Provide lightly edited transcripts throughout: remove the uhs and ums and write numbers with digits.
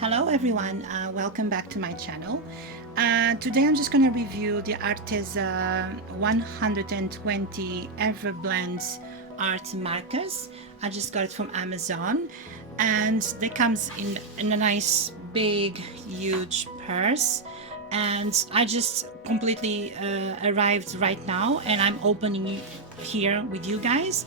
Hello everyone, welcome back to my channel. Today I'm just going to review the ARTEZA 120 Everblend Art Markers. I just got it from Amazon and they comes in a nice big huge purse, and I just completely arrived right now and I'm opening it here with you guys.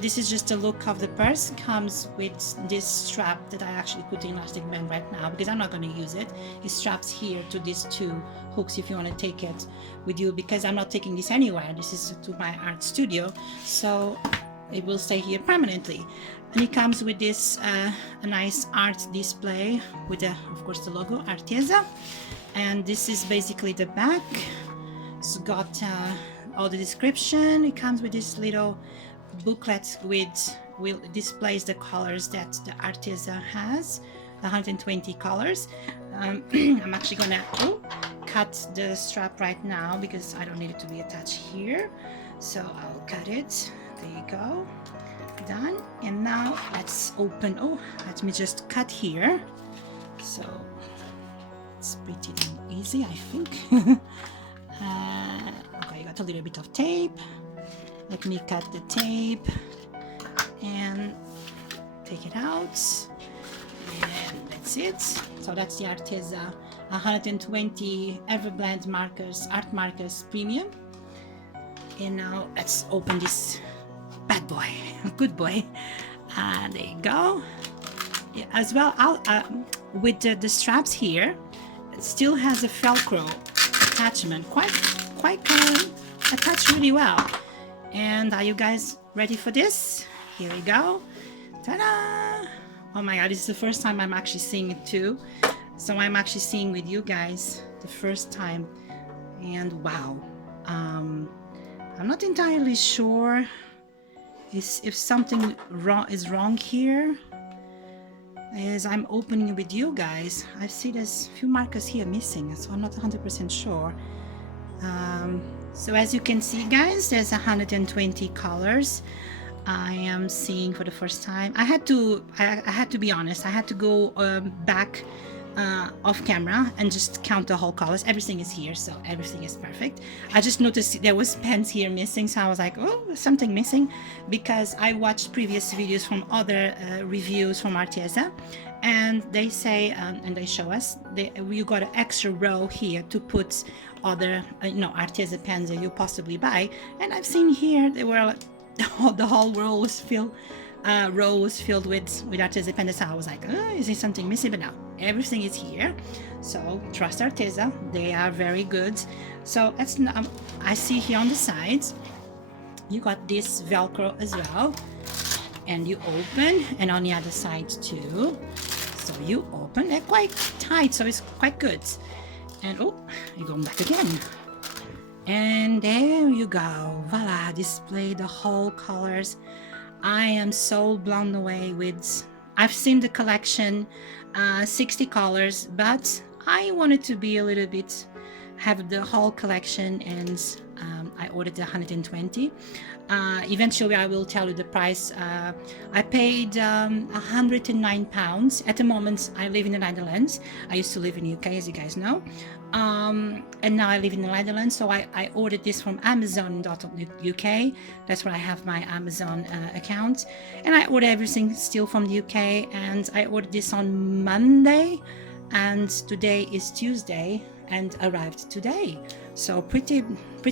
This is just a look of the purse. Comes with this strap that I actually put the elastic band right now because I'm not going to use it. It straps here to these two hooks if you want to take it with you, because I'm not taking this anywhere. This is to my art studio, so it will stay here permanently. And it comes with this a nice art display with of course the logo ARTEZA, and this is basically the back. It's got all the description. It comes with this little booklet with displays the colors that the ARTEZA has, the 120 colors. I'm actually gonna cut the strap right now because I don't need it to be attached here, so I'll cut it. There you go, done. And now let's open. Let me just cut here, so it's pretty easy, I think. Okay, you got a little bit of tape. Let me cut the tape and take it out, and that's it. So that's the ARTEZA 120 Everblend Markers, Art Markers Premium. And now let's open this bad boy. Good boy. There you go. Yeah, as well, with the straps here, it still has a Velcro attachment, quite attached really well. And are you guys ready for this? Here we go. Ta-da! Oh my god, this is the first time I'm actually seeing it too. So I'm actually seeing with you guys the first time. And wow. I'm not entirely sure if something is wrong here. As I'm opening it with you guys, I see there's a few markers here missing, so I'm not 100% sure. So as you can see guys, there's 120 colors I am seeing for the first time. I had to be honest, I had to go back off camera and just count the whole colors. Everything is here, so everything is perfect. I just noticed there was pens here missing, so I was like, oh, there's something missing, because I watched previous videos from other reviews from ARTEZA, and they say and they show us you got an extra row here to put other ARTEZA pens that you possibly buy. And I've seen here they were the whole row was filled with ARTEZA pens. So I was like, oh, is there something missing? But no, everything is here. So trust ARTEZA, they are very good. So let's I see here on the sides you got this Velcro as well, and you open, and on the other side too. So you open, they're quite tight, so it's quite good. And you're going back again, and there you go, voila, display the whole colors. I am so blown away with, I've seen the collection 60 colors, but I wanted to be a little bit, have the whole collection, and I ordered 120. Eventually I will tell you the price. I paid £109. At the moment I live in the Netherlands. I used to live in the UK, as you guys know, and now I live in the Netherlands. So I ordered this from Amazon.uk. That's where I have my Amazon account, and I ordered everything still from the UK, and I ordered this on Monday, and today is Tuesday, and arrived today. So pretty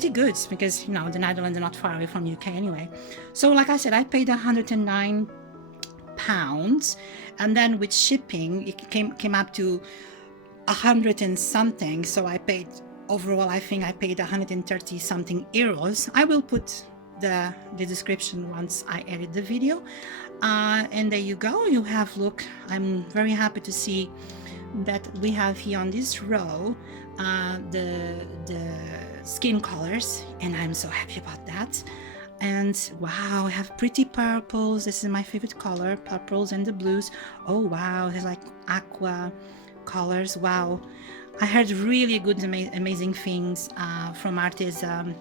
good, because the Netherlands are not far away from UK anyway. So like I said, I paid £109, and then with shipping it came up to 100 and something. So I paid overall, I think I paid 130 something euros. I will put the description once I edit the video, and there you go. You have, look, I'm very happy to see that we have here on this row the skin colors, and I'm so happy about that. And wow, I have pretty purples. This is my favorite color, purples and the blues. Oh wow, there's like aqua colors. Wow, I heard really good amazing things from ARTEZA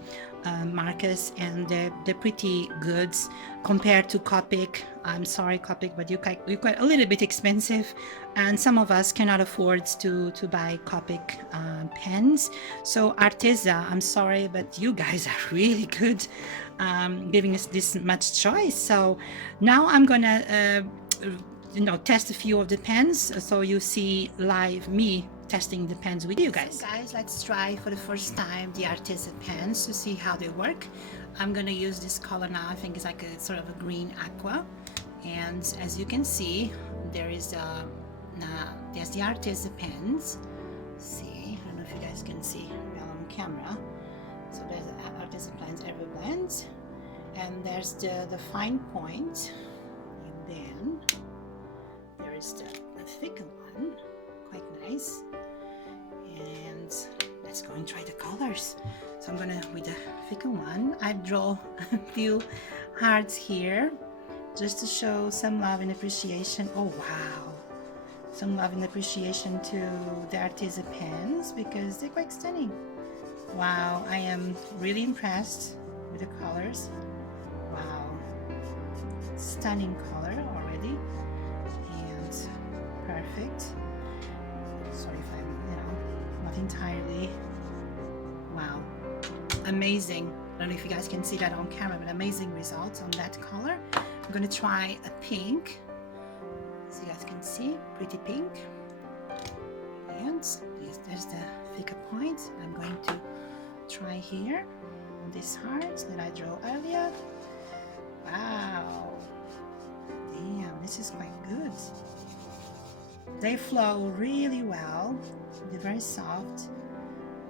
markers, and they're pretty good compared to Copic. I'm sorry, Copic, but you're quite a little bit expensive, and some of us cannot afford to buy Copic pens. So ARTEZA, I'm sorry, but you guys are really good, giving us this much choice. So now I'm gonna test a few of the pens, so you see live me testing the pens with you guys. So guys, let's try for the first time the ARTEZA pens to see how they work. I'm gonna use this color now. I think it's like a sort of a green aqua, and as you can see, there's the ARTEZA pens. See, I don't know if you guys can see well on camera. So there's the ARTEZA pens Everblend, and there's the fine point, and then there is the thicker one, quite nice. And let's go and try the colors. So I'm gonna, with the thicker one, I draw a few hearts here just to show some love and appreciation. Oh wow, some love and appreciation to the ARTEZA pens because they're quite stunning. Wow, I am really impressed with the colors. Wow, stunning color already, and perfect. Sorry if I'm not entirely. Wow, amazing. I don't know if you guys can see that on camera, but amazing results on that color. I'm going to try a pink, so you guys can see, pretty pink. And there's the thicker point. I'm going to try here this heart that I drew earlier. Wow, damn, this is quite good. They flow really well. They're very soft,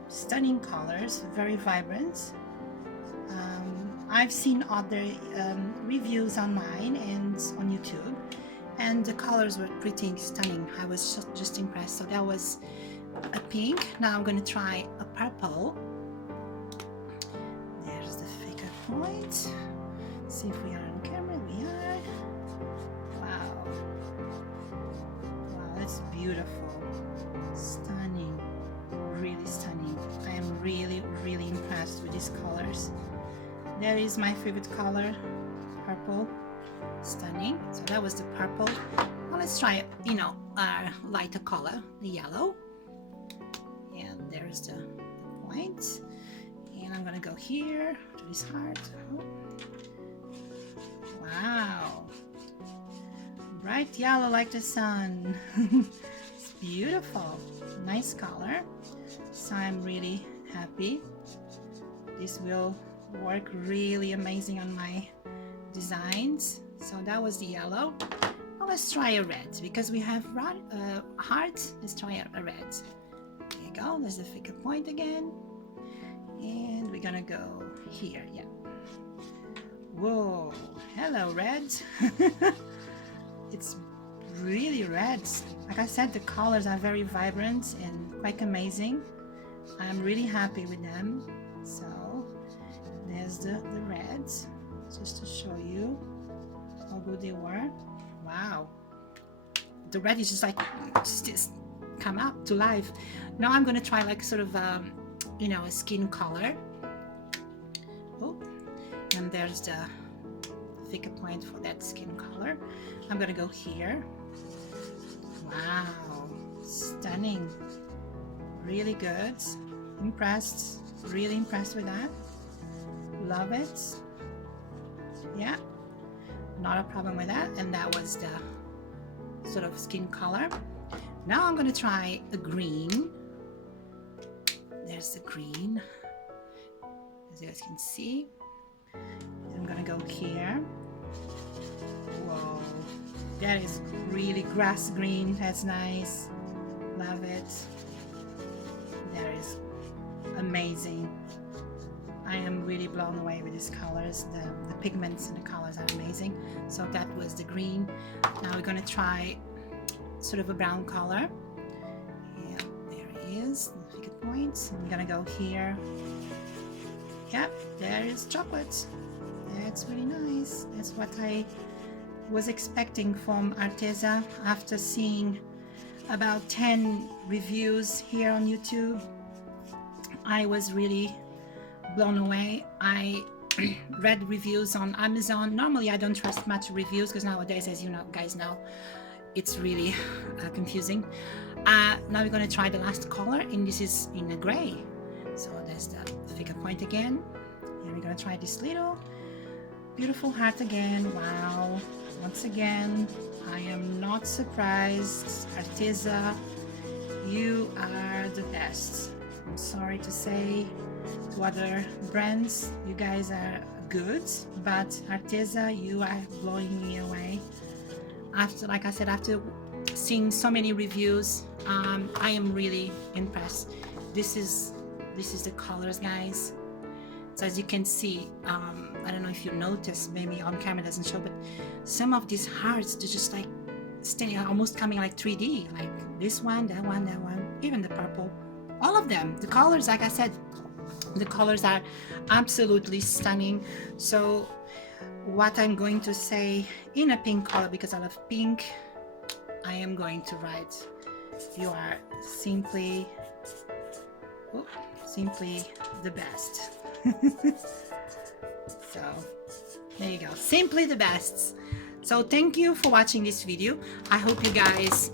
stunning colors, very vibrant. I've seen other reviews online and on YouTube, and the colors were pretty stunning. I was just impressed. So that was a pink. Now I'm going to try a purple. There's the thicker point. See if we are on camera. We are. Wow. Wow, that's beautiful. Stunning. Really stunning. I am really, really impressed with these colors. That is my favorite color, purple. Stunning. So that was the purple. Well, let's try, a lighter color, the yellow. And there's the point. And I'm gonna go here to this heart. Wow. Bright yellow like the sun. It's beautiful. Nice color. So I'm really happy. This will work really amazing on my designs. So that was the yellow. Well, let's try a red because we have hearts. Let's try a red. There you go. There's the thicker point again. And we're gonna go here. Yeah. Whoa. Hello, red. It's really red. Like I said, the colors are very vibrant and quite amazing. I'm really happy with them. So there's the reds, just to show you how good they were. Wow, the red is just like just come up to life. Now I'm gonna try like sort of a skin color. Oh, and there's the thicker point for that skin color. I'm gonna go here. Wow, stunning, really good. Impressed, really impressed with that. Love it. Yeah, not a problem with that. And that was the sort of skin color. Now I'm going to try a green. There's the green, as you guys can see. I'm going to go here. Whoa, that is really grass green. That's nice. Love it. That is amazing. I am really blown away with these colors. The pigments and the colors are amazing. So that was the green. Now we're going to try sort of a brown color. Yeah, there it is. The thicker points. I'm going to go here. Yep, there is chocolate. That's really nice. That's what I was expecting from ARTEZA after seeing about 10 reviews here on YouTube. I was really blown away. I read reviews on Amazon. Normally I don't trust much reviews because nowadays, as you know, guys know, it's really confusing. Now we're going to try the last color, and this is in a gray. So there's the figure point again, and we're going to try this little beautiful heart again. Wow, once again, I am not surprised. ARTEZA, you are the best. I'm sorry to say to other brands, you guys are good, but ARTEZA, you are blowing me away. After, like I said, after seeing so many reviews, I am really impressed. This is the colors, guys. So as you can see, I don't know if you noticed, maybe on camera doesn't show, but some of these hearts, they're just like staying, almost coming like 3D, like this one, that one, that one, even the purple, all of them. The colors, like I said, the colors are absolutely stunning. So what I'm going to say in a pink color, because I love pink, I am going to write, you are simply the best. So there you go, simply the best. So thank you for watching this video. I hope you guys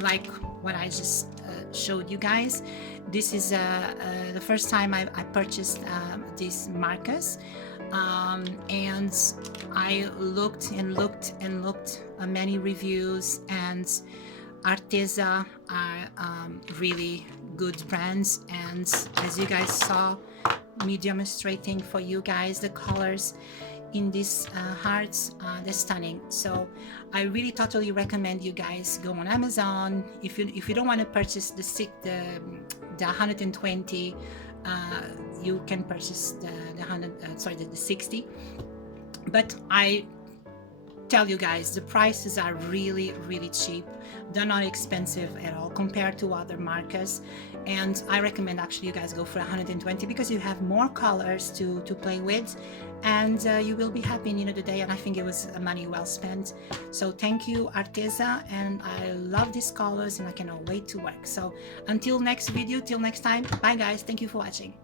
like what I just showed you guys. This is the first time I purchased these markers, and I looked and looked and looked at many reviews, and ARTEZA are really good brands. And as you guys saw me demonstrating for you guys the colors in these hearts, they're stunning. So I really totally recommend you guys go on Amazon. If you don't want to purchase the 120, you can purchase the 60. But I tell you guys, the prices are really cheap. They're not expensive at all compared to other markers, and I recommend actually you guys go for 120 because you have more colors to play with, and you will be happy in the end of the day. And I think it was money well spent. So thank you, ARTEZA, and I love these colors and I cannot wait to work. So until next video, till next time, bye guys, thank you for watching.